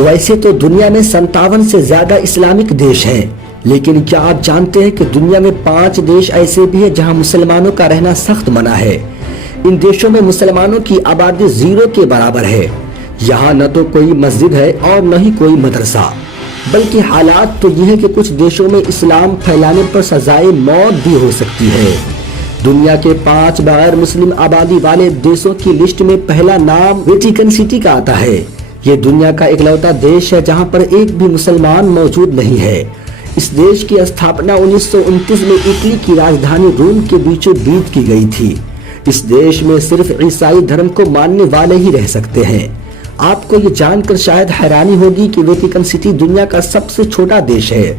ویسے تو دنیا میں 57 سے زیادہ اسلامک دیش ہیں، لیکن کیا آپ جانتے ہیں کہ دنیا میں 5 دیش ایسے بھی ہیں جہاں مسلمانوں کا رہنا سخت منع ہے۔ ان دیشوں میں مسلمانوں کی آبادی 0 کے برابر ہے۔ یہاں نہ تو کوئی مسجد ہے اور نہ ہی کوئی مدرسہ، بلکہ حالات تو یہ ہے کہ کچھ دیشوں میں اسلام پھیلانے پر سزائے موت بھی ہو سکتی ہے۔ دنیا کے 5 بغیر مسلم آبادی والے دیشوں کی لسٹ میں پہلا نام ویٹیکن سٹی کا آتا ہے۔ یہ دنیا کا اکلوتا دیش ہے جہاں پر ایک بھی مسلمان موجود نہیں ہے۔ اس دیش کی استھاپنا 1929 میں اٹلی کی راجدھانی روم کے بیچوں بیچ کی گئی تھی۔ اس دیش میں صرف عیسائی دھرم کو ماننے والے ہی رہ سکتے ہیں۔ آپ کو یہ جان کر شاید حیرانی ہوگی کہ ویٹیکن سٹی دنیا کا سب سے چھوٹا دیش ہے۔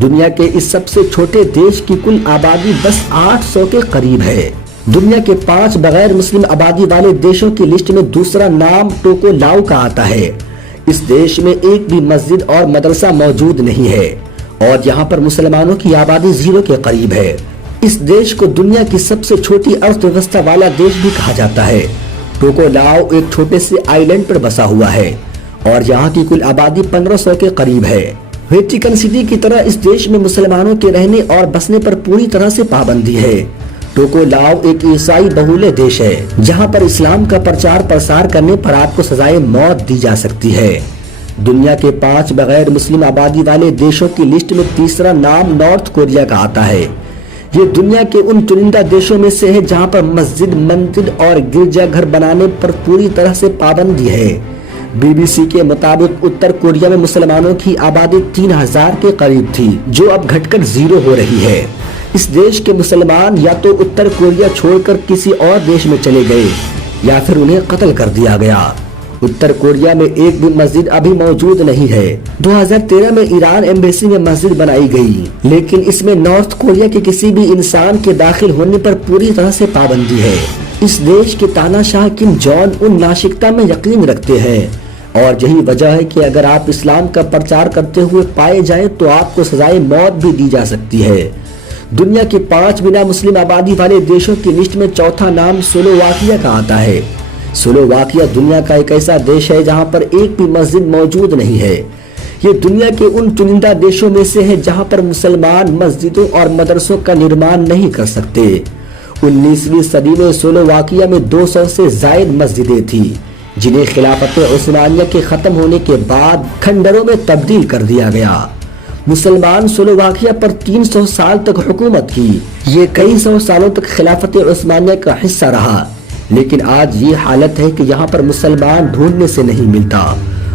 دنیا کے اس سب سے چھوٹے دیش کی کل آبادی بس 800 کے قریب ہے۔ دنیا کے 5 بغیر مسلم آبادی والے دیشوں کی لسٹ میں دوسرا نام ٹوکو لاؤ کا آتا ہے۔ اس دیش میں ایک بھی مسجد اور مدرسہ موجود نہیں ہے اور یہاں پر مسلمانوں کی آبادی 0 کے قریب ہے۔ اس دیش کو دنیا کی سب سے چھوٹی ارتھ ویوستھا والا دیش بھی کہا جاتا ہے۔ ٹوکو لاؤ ایک چھوٹے سے آئی لینڈ پر بسا ہوا ہے اور یہاں کی کل آبادی 1500 کے قریب ہے۔ ویٹیکن سٹی کی طرح اس دیش میں مسلمانوں کے رہنے اور بسنے پر پوری طرح سے پابندی ہے۔ ٹوکو لاؤ ایک عیسائی بہول دیش ہے جہاں پر اسلام کا پرچار پرسار کرنے پر آپ کو سزائے موت دی جا سکتی ہے۔ دنیا کے 5 بغیر مسلم آبادی والے دیشوں کی لسٹ میں تیسرا نام نارتھ کوریا کا آتا ہے۔ یہ دنیا کے ان چنندہ دیشوں میں سے ہے جہاں پر مسجد، مندر اور گرجا گھر بنانے پر پوری طرح سے پابندی ہے۔ BBC کے مطابق اتر کوریا میں مسلمانوں کی آبادی 3000 کے قریب تھی، جو اب گھٹ کر 0 ہو رہی ہے۔ اس دیش کے مسلمان یا تو اتر کوریا چھوڑ کر کسی اور دیش میں چلے گئے یا پھر انہیں قتل کر دیا گیا۔ اتر کوریا میں ایک بھی مسجد ابھی موجود نہیں ہے۔ 2013 میں ایران ایمبیسی میں مسجد بنائی گئی، لیکن اس میں نارتھ کوریا کے کسی بھی انسان کے داخل ہونے پر پوری طرح سے پابندی ہے۔ اس دیش کے تاناشاہ کم جون ان ناشکتا میں یقین رکھتے ہیں اور یہی وجہ ہے کہ اگر آپ اسلام کا پرچار کرتے ہوئے پائے جائیں تو آپ کو سزائے موت بھی دی جا سکتی ہے۔ دنیا کے 5 بنا مسلم آبادی والے دیشوں کی لسٹ میں چوتھا نام سلوواکیہ کا آتا ہے۔ سلوواکیہ دنیا کا ایک ایسا دیش ہے جہاں پر ایک بھی مسجد موجود نہیں ہے۔ یہ دنیا کے ان چنندہ دیشوں میں سے ہے جہاں پر مسلمان مسجدوں اور مدرسوں کا نرمان نہیں کر سکتے۔ 19ویں صدی میں سلوواکیہ میں 200 سے زائد مسجدیں تھیں جنہیں خلافت عثمانیہ کے ختم ہونے کے بعد کھنڈروں میں تبدیل کر دیا گیا۔ مسلمان سلوواکیہ پر 300 سال تک حکومت کی۔ یہ کئی سو سالوں تک خلافت عثمانیہ کا حصہ رہا، لیکن آج یہ حالت ہے کہ یہاں پر مسلمان ڈھونڈنے سے نہیں ملتا۔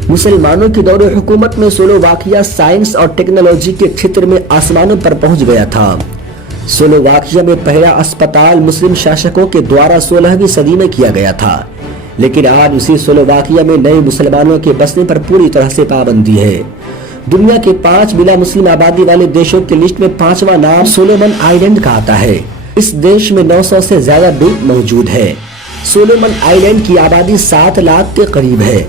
مسلمانوں کی دور حکومت میں سلوواکیہ سائنس اور ٹیکنالوجی کے چھیتر میں آسمانوں پر پہنچ گیا تھا۔ سلوواکیہ میں پہلا اسپتال مسلم شاشکوں کے دوارا 16ویں صدی میں کیا گیا تھا، لیکن آج اسی سلوواکیہ میں نئے مسلمانوں کے بسنے پر پوری طرح سے پابندی ہے۔ دنیا کے 5 بلا مسلم آبادی والے دیشوں کی لسٹ میں 5واں نام سولومن آئی لینڈ کا آتا ہے۔ اس دیش میں 900 سے زیادہ دوت موجود ہے۔ سولومن آئی لینڈ کی آبادی 7 لاکھ کے قریب ہے،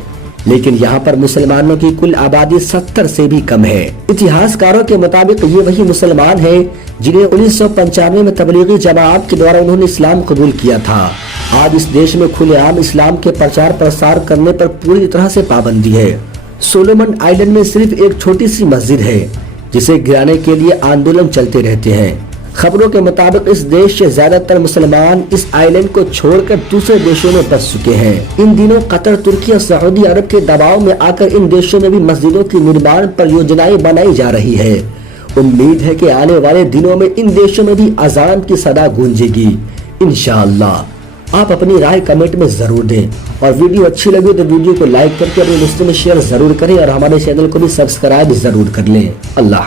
لیکن یہاں پر مسلمانوں کی کل آبادی 70 سے بھی کم ہے۔ اتہاس کاروں کے مطابق یہ وہی مسلمان ہیں جنہیں 1995 میں تبلیغی جماعت کے دوارا انہوں نے اسلام قبول کیا تھا۔ آج اس دیش میں کھلے عام اسلام کے پرچار پرسار کرنے پر پوری طرح سے پابندی ہے۔ سولومن آئی لینڈ میں صرف ایک چھوٹی سی مسجد ہے جسے گرانے کے لیے آندولن چلتے رہتے ہیں۔ خبروں کے مطابق اس دیش سے زیادہ تر مسلمان اس آئی لینڈ کو چھوڑ کر دوسرے دیشوں میں بس چکے ہیں۔ ان دنوں قطر، ترکی اور سعودی عرب کے دباؤ میں آ کر ان دیشوں میں بھی مسجدوں کی نرمان پر یوجنائیں بنائی جا رہی ہے۔ امید ہے کہ آنے والے دنوں میں ان دیشوں میں بھی اذان کی صدا گونجے گی انشاءاللہ۔ آپ اپنی رائے کمنٹ میں ضرور دیں اور ویڈیو اچھی لگے تو ویڈیو کو لائک کر کے اپنے دوستوں میں شیئر ضرور کریں اور ہمارے چینل کو بھی سبسکرائب ضرور کر لیں۔ اللہ